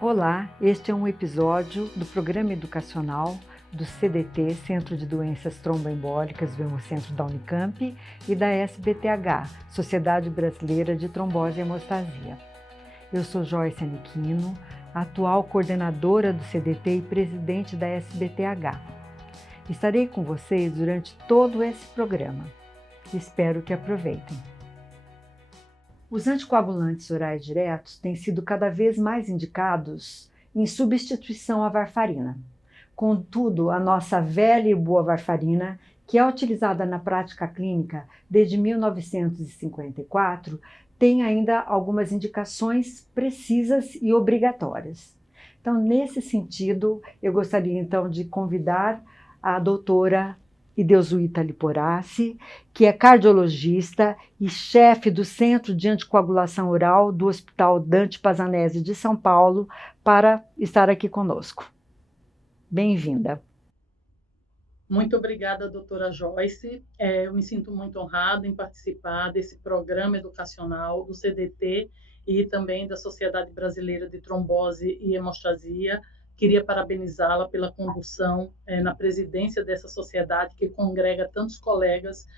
Olá, este é um episódio do programa educacional do CDT, Centro de Doenças Tromboembólicas do Hemocentro da Unicamp, e da SBTH, Sociedade Brasileira de Trombose e Hemostasia. Eu sou Joyce Aniquino, atual coordenadora do CDT e presidente da SBTH. Estarei com vocês durante todo esse programa. Espero que aproveitem. Os anticoagulantes orais diretos têm sido cada vez mais indicados em substituição à varfarina. Contudo, a nossa velha e boa varfarina, que é utilizada na prática clínica desde 1954, tem ainda algumas indicações precisas e obrigatórias. Então, nesse sentido, eu gostaria então de convidar a doutora Ideusuíta Liporassi, que é cardiologista e chefe do Centro de Anticoagulação Oral do Hospital Dante Pazanese de São Paulo, para estar aqui conosco. Bem-vinda. Muito obrigada, doutora Joyce. Eu me sinto muito honrada em participar desse programa educacional do CDT e também da Sociedade Brasileira de Trombose e Hemostasia. Queria parabenizá-la pela condução na presidência dessa sociedade que congrega tantos colegas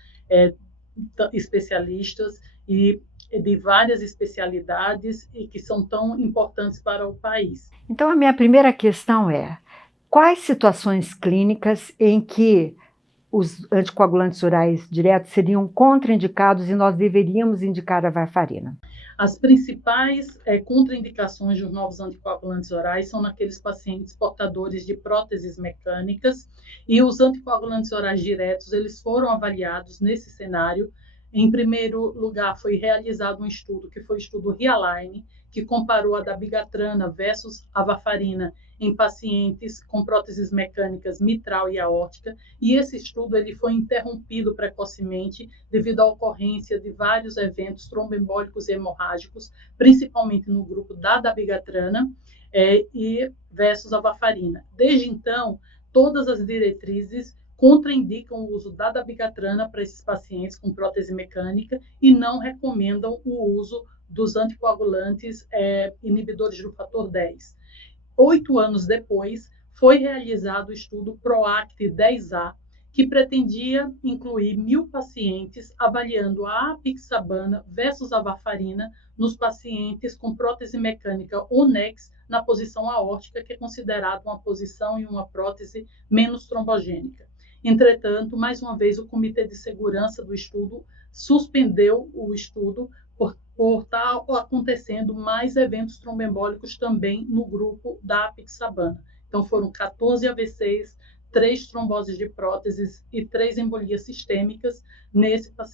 especialistas e de várias especialidades e que são tão importantes para o país. Então, a minha primeira questão é: quais situações clínicas em que os anticoagulantes orais diretos seriam contraindicados e nós deveríamos indicar a varfarina? As principais contraindicações dos novos anticoagulantes orais são naqueles pacientes portadores de próteses mecânicas, e os anticoagulantes orais diretos, eles foram avaliados nesse cenário. Em primeiro lugar, foi realizado um estudo, que foi o estudo Realign, que comparou a dabigatrana versus a varfarina em pacientes com próteses mecânicas mitral e aórtica, e esse estudo ele foi interrompido precocemente devido à ocorrência de vários eventos tromboembólicos e hemorrágicos, principalmente no grupo da dabigatrana e versus a varfarina. Desde então, todas as diretrizes contraindicam o uso da dabigatrana para esses pacientes com prótese mecânica e não recomendam o uso dos anticoagulantes inibidores do fator 10. 8 anos depois, foi realizado o estudo PROACT 10A, que pretendia incluir 1.000 pacientes avaliando a apixabana versus a varfarina nos pacientes com prótese mecânica ONEX na posição aórtica, que é considerada uma posição e uma prótese menos trombogênica. Entretanto, mais uma vez, o Comitê de Segurança do estudo suspendeu o estudo por estar acontecendo mais eventos tromboembólicos também no grupo da apixabana. Então, foram 14 AVCs, 3 tromboses de próteses e 3 embolias sistêmicas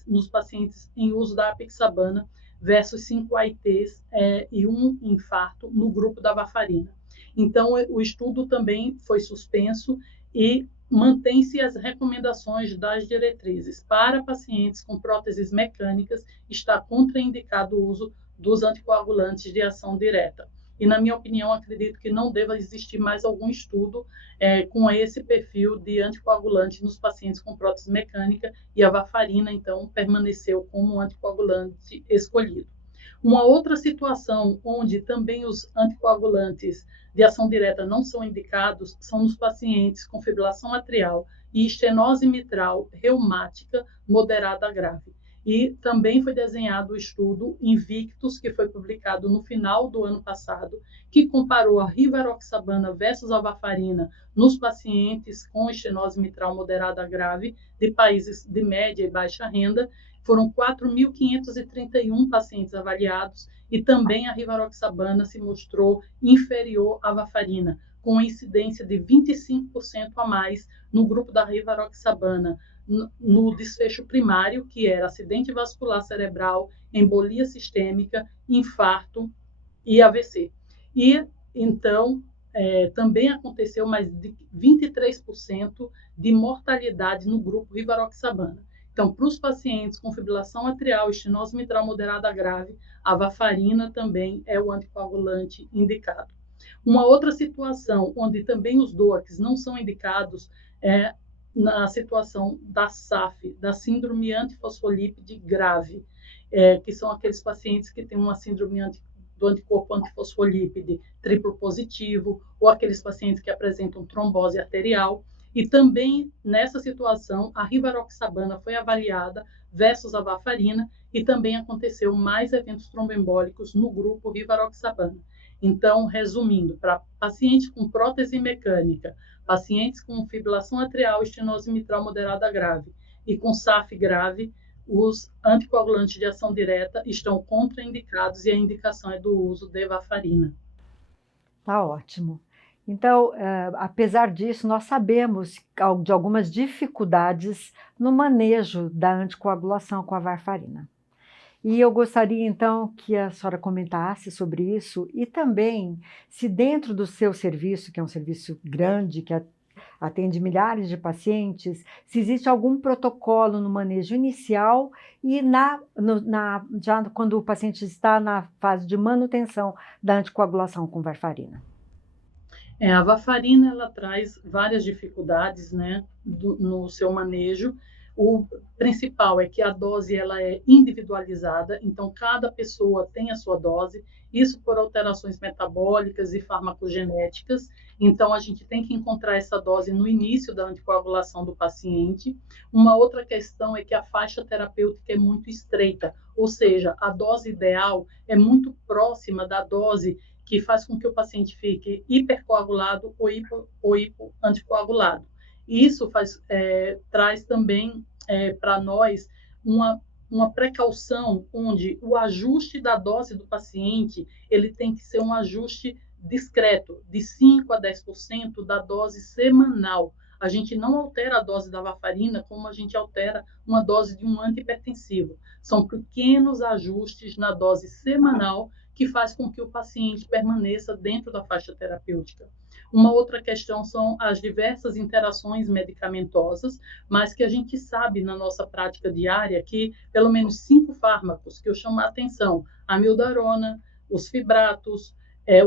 nos pacientes em uso da apixabana versus 5 AITs e 1 infarto no grupo da varfarina. Então, o estudo também foi suspenso e mantém-se as recomendações das diretrizes. Para pacientes com próteses mecânicas, está contraindicado o uso dos anticoagulantes de ação direta. E, na minha opinião, acredito que não deva existir mais algum estudo com esse perfil de anticoagulante nos pacientes com prótese mecânica, e a varfarina, então, permaneceu como anticoagulante escolhido. Uma outra situação onde também os anticoagulantes de ação direta não são indicados são nos pacientes com fibrilação atrial e estenose mitral reumática moderada grave. E também foi desenhado o estudo Invictus, que foi publicado no final do ano passado, que comparou a rivaroxabana versus a varfarina nos pacientes com estenose mitral moderada grave de países de média e baixa renda. Foram 4.531 pacientes avaliados e também a rivaroxabana se mostrou inferior à varfarina, com incidência de 25% a mais no grupo da rivaroxabana, no desfecho primário, que era acidente vascular cerebral, embolia sistêmica, infarto e AVC. E, então, também aconteceu mais de 23% de mortalidade no grupo rivaroxabana. Então, para os pacientes com fibrilação atrial, estenose mitral moderada grave, a varfarina também é o anticoagulante indicado. Uma outra situação onde também os DOACs não são indicados é na situação da SAF, da síndrome antifosfolípide grave, que são aqueles pacientes que têm uma síndrome do anticorpo antifosfolípide triplo positivo, ou aqueles pacientes que apresentam trombose arterial. E também, nessa situação, a rivaroxabana foi avaliada versus a varfarina, e também aconteceu mais eventos tromboembólicos no grupo rivaroxabana. Então, resumindo, para pacientes com prótese mecânica, pacientes com fibrilação atrial, estenose mitral moderada grave e com SAF grave, os anticoagulantes de ação direta estão contraindicados e a indicação é do uso de varfarina. Tá ótimo. Então, apesar disso, nós sabemos de algumas dificuldades no manejo da anticoagulação com a varfarina. E eu gostaria, então, que a senhora comentasse sobre isso e também se dentro do seu serviço, que é um serviço grande, que atende milhares de pacientes, se existe algum protocolo no manejo inicial e já quando o paciente está na fase de manutenção da anticoagulação com varfarina. A varfarina ela traz várias dificuldades, né, no seu manejo. O principal é que a dose ela é individualizada, então cada pessoa tem a sua dose, isso por alterações metabólicas e farmacogenéticas. Então a gente tem que encontrar essa dose no início da anticoagulação do paciente. Uma outra questão é que a faixa terapêutica é muito estreita, ou seja, a dose ideal é muito próxima da dose que faz com que o paciente fique hipercoagulado ou hipoanticoagulado. Isso traz também para nós uma precaução onde o ajuste da dose do paciente ele tem que ser um ajuste discreto, de 5 a 10% da dose semanal. A gente não altera a dose da varfarina como a gente altera uma dose de um antihipertensivo. São pequenos ajustes na dose semanal que faz com que o paciente permaneça dentro da faixa terapêutica. Uma outra questão são as diversas interações medicamentosas, mas que a gente sabe na nossa prática diária que pelo menos 5 fármacos que eu chamo a atenção, a amiodarona, os fibratos,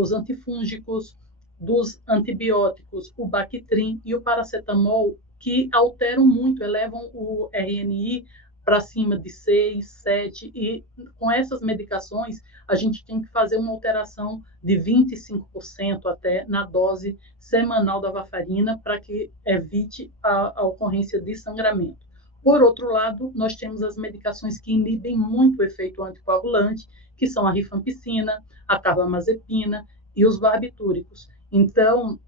os antifúngicos, dos antibióticos, o Bactrim e o paracetamol, que alteram muito, elevam o RNI para cima de 6, 7, e com essas medicações a gente tem que fazer uma alteração de 25% até na dose semanal da varfarina para que evite a ocorrência de sangramento. Por outro lado, nós temos as medicações que inibem muito o efeito anticoagulante, que são a rifampicina, a carbamazepina e os barbitúricos. Então,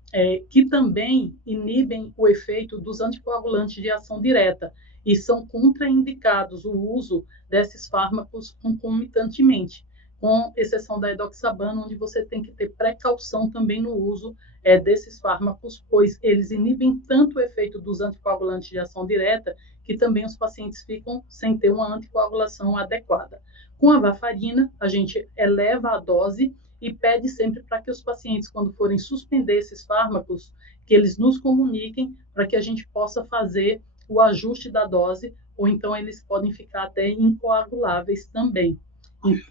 que também inibem o efeito dos anticoagulantes de ação direta e são contraindicados o uso desses fármacos concomitantemente, com exceção da edoxabana, onde você tem que ter precaução também no uso desses fármacos, pois eles inibem tanto o efeito dos anticoagulantes de ação direta, que também os pacientes ficam sem ter uma anticoagulação adequada. Com a varfarina, a gente eleva a dose e pede sempre para que os pacientes, quando forem suspender esses fármacos, que eles nos comuniquem para que a gente possa fazer o ajuste da dose, ou então eles podem ficar até incoaguláveis também.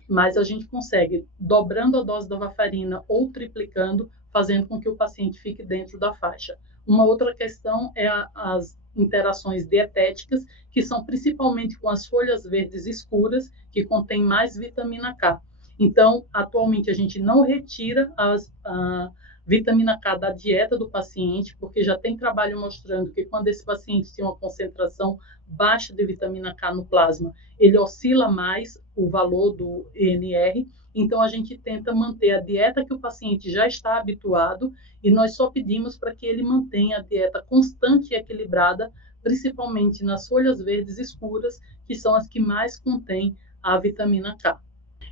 Mas a gente consegue, dobrando a dose da varfarina ou triplicando, fazendo com que o paciente fique dentro da faixa. Uma outra questão é as interações dietéticas, que são principalmente com as folhas verdes escuras, que contêm mais vitamina K. Então, atualmente, a gente não retira a vitamina K da dieta do paciente, porque já tem trabalho mostrando que quando esse paciente tem uma concentração baixa de vitamina K no plasma, ele oscila mais o valor do INR, então a gente tenta manter a dieta que o paciente já está habituado e nós só pedimos para que ele mantenha a dieta constante e equilibrada, principalmente nas folhas verdes escuras, que são as que mais contêm a vitamina K.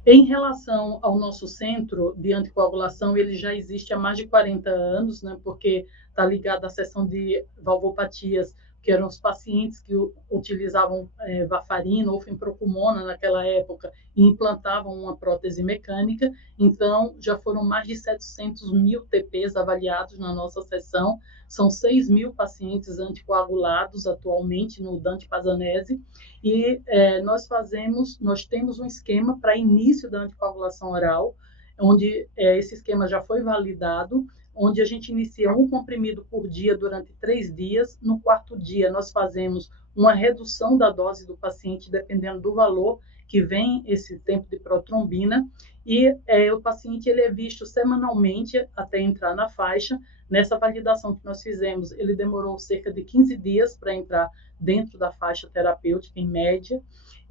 Em relação ao nosso centro de anticoagulação, ele já existe há mais de 40 anos, né, porque está ligado à seção de valvopatias, que eram os pacientes que utilizavam varfarina ou fenprocumona naquela época e implantavam uma prótese mecânica. Então, já foram mais de 700 mil TPs avaliados na nossa seção. São 6 mil pacientes anticoagulados atualmente no Dante Pazanese. E nós temos um esquema para início da anticoagulação oral, onde esse esquema já foi validado, onde a gente inicia um comprimido por dia durante 3 dias. No 4º dia, nós fazemos uma redução da dose do paciente, dependendo do valor que vem esse tempo de protrombina. e o paciente ele é visto semanalmente até entrar na faixa. Nessa validação que nós fizemos, ele demorou cerca de 15 dias para entrar dentro da faixa terapêutica, em média,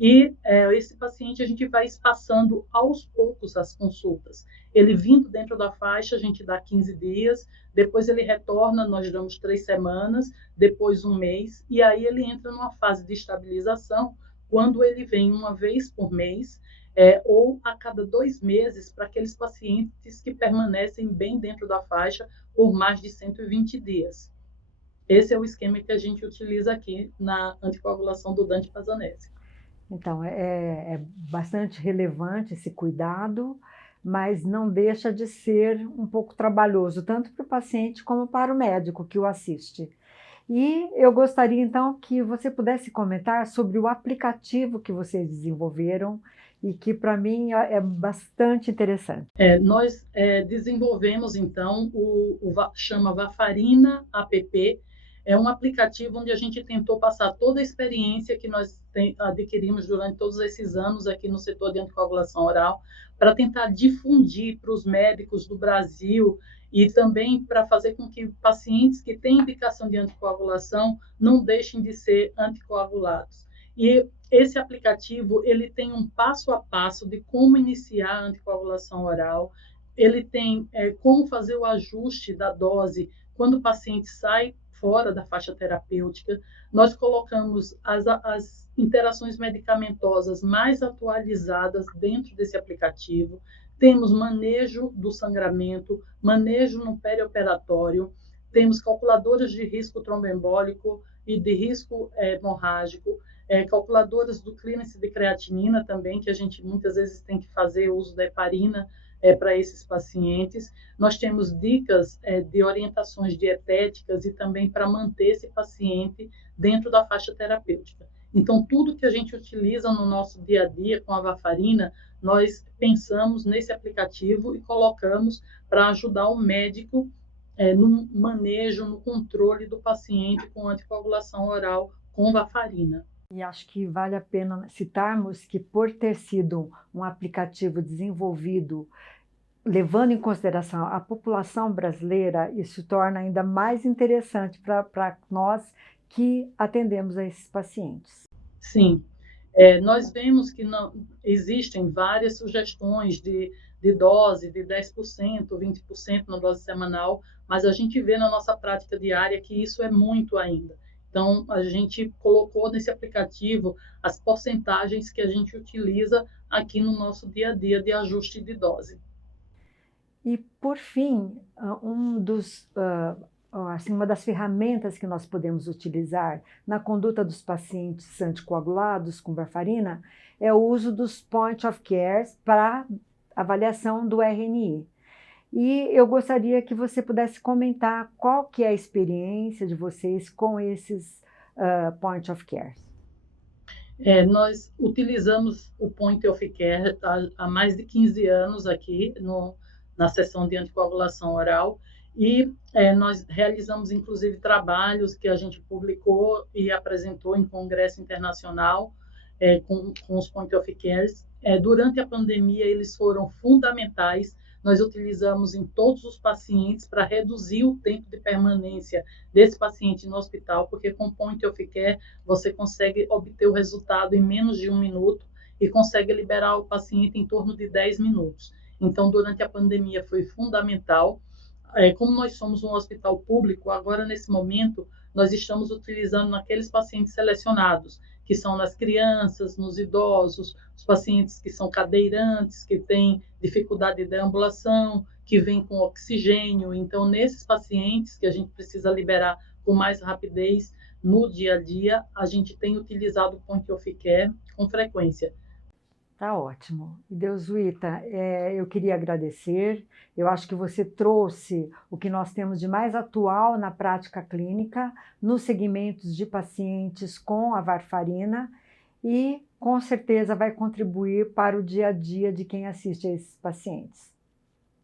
e esse paciente a gente vai espaçando aos poucos as consultas. Ele vindo dentro da faixa, a gente dá 15 dias, depois ele retorna, nós damos 3 semanas, depois um mês, e aí ele entra numa fase de estabilização, quando ele vem uma vez por mês, ou a cada 2 meses, para aqueles pacientes que permanecem bem dentro da faixa por mais de 120 dias. Esse é o esquema que a gente utiliza aqui na anticoagulação do Dante Pazanese. Então, é bastante relevante esse cuidado, mas não deixa de ser um pouco trabalhoso, tanto para o paciente como para o médico que o assiste. E eu gostaria, então, que você pudesse comentar sobre o aplicativo que vocês desenvolveram e que, para mim, é bastante interessante. Nós desenvolvemos, então, chama Varfarina App. É um aplicativo onde a gente tentou passar toda a experiência que nós adquirimos durante todos esses anos aqui no setor de anticoagulação oral, para tentar difundir para os médicos do Brasil e também para fazer com que pacientes que têm indicação de anticoagulação não deixem de ser anticoagulados. E esse aplicativo ele tem um passo a passo de como iniciar a anticoagulação oral, ele tem como fazer o ajuste da dose quando o paciente sai fora da faixa terapêutica. Nós colocamos as interações medicamentosas mais atualizadas dentro desse aplicativo. Temos manejo do sangramento, manejo no perioperatório, temos calculadoras de risco tromboembólico e de risco hemorrágico, calculadoras do clearance de creatinina também, que a gente muitas vezes tem que fazer uso da heparina para esses pacientes. Nós temos dicas de orientações dietéticas e também para manter esse paciente dentro da faixa terapêutica. Então, tudo que a gente utiliza no nosso dia a dia com a varfarina, nós pensamos nesse aplicativo e colocamos para ajudar o médico no manejo, no controle do paciente com anticoagulação oral com varfarina. E acho que vale a pena citarmos que, por ter sido um aplicativo desenvolvido levando em consideração a população brasileira, isso torna ainda mais interessante para nós que atendemos a esses pacientes. Sim, nós vemos que existem várias sugestões de dose de 10%, 20% na dose semanal, mas a gente vê na nossa prática diária que isso é muito ainda. Então, a gente colocou nesse aplicativo as porcentagens que a gente utiliza aqui no nosso dia a dia de ajuste de dose. E, por fim, uma das ferramentas que nós podemos utilizar na conduta dos pacientes anticoagulados com varfarina é o uso dos point of care para avaliação do RNI. E eu gostaria que você pudesse comentar qual que é a experiência de vocês com esses point of care. Nós utilizamos o point of care há mais de 15 anos aqui na seção de anticoagulação oral e nós realizamos, inclusive, trabalhos que a gente publicou e apresentou em congresso internacional com os point of cares. Durante a pandemia, eles foram fundamentais. Nós utilizamos em todos os pacientes para reduzir o tempo de permanência desse paciente no hospital, porque com point of care você consegue obter o resultado em menos de 1 minuto e consegue liberar o paciente em torno de 10 minutos. Então, durante a pandemia foi fundamental. Como nós somos um hospital público, agora, nesse momento, nós estamos utilizando naqueles pacientes selecionados, que são nas crianças, nos idosos, os pacientes que são cadeirantes, que têm dificuldade de deambulação, que vêm com oxigênio. Então, nesses pacientes que a gente precisa liberar com mais rapidez no dia a dia, a gente tem utilizado o point of care com frequência. Tá ótimo. E Deusuíta, eu queria agradecer. Eu acho que você trouxe o que nós temos de mais atual na prática clínica, nos segmentos de pacientes com a varfarina e, com certeza, vai contribuir para o dia a dia de quem assiste a esses pacientes.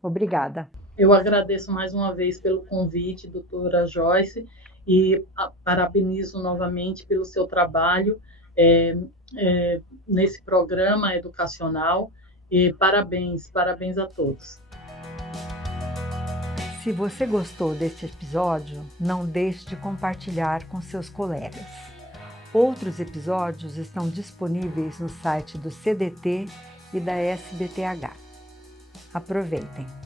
Obrigada. Eu agradeço mais uma vez pelo convite, doutora Joyce, e parabenizo novamente pelo seu trabalho nesse programa educacional E parabéns a todos. Se você gostou deste episódio, não deixe de compartilhar com seus colegas. Outros episódios estão disponíveis no site do CDT e da SBTH. Aproveitem!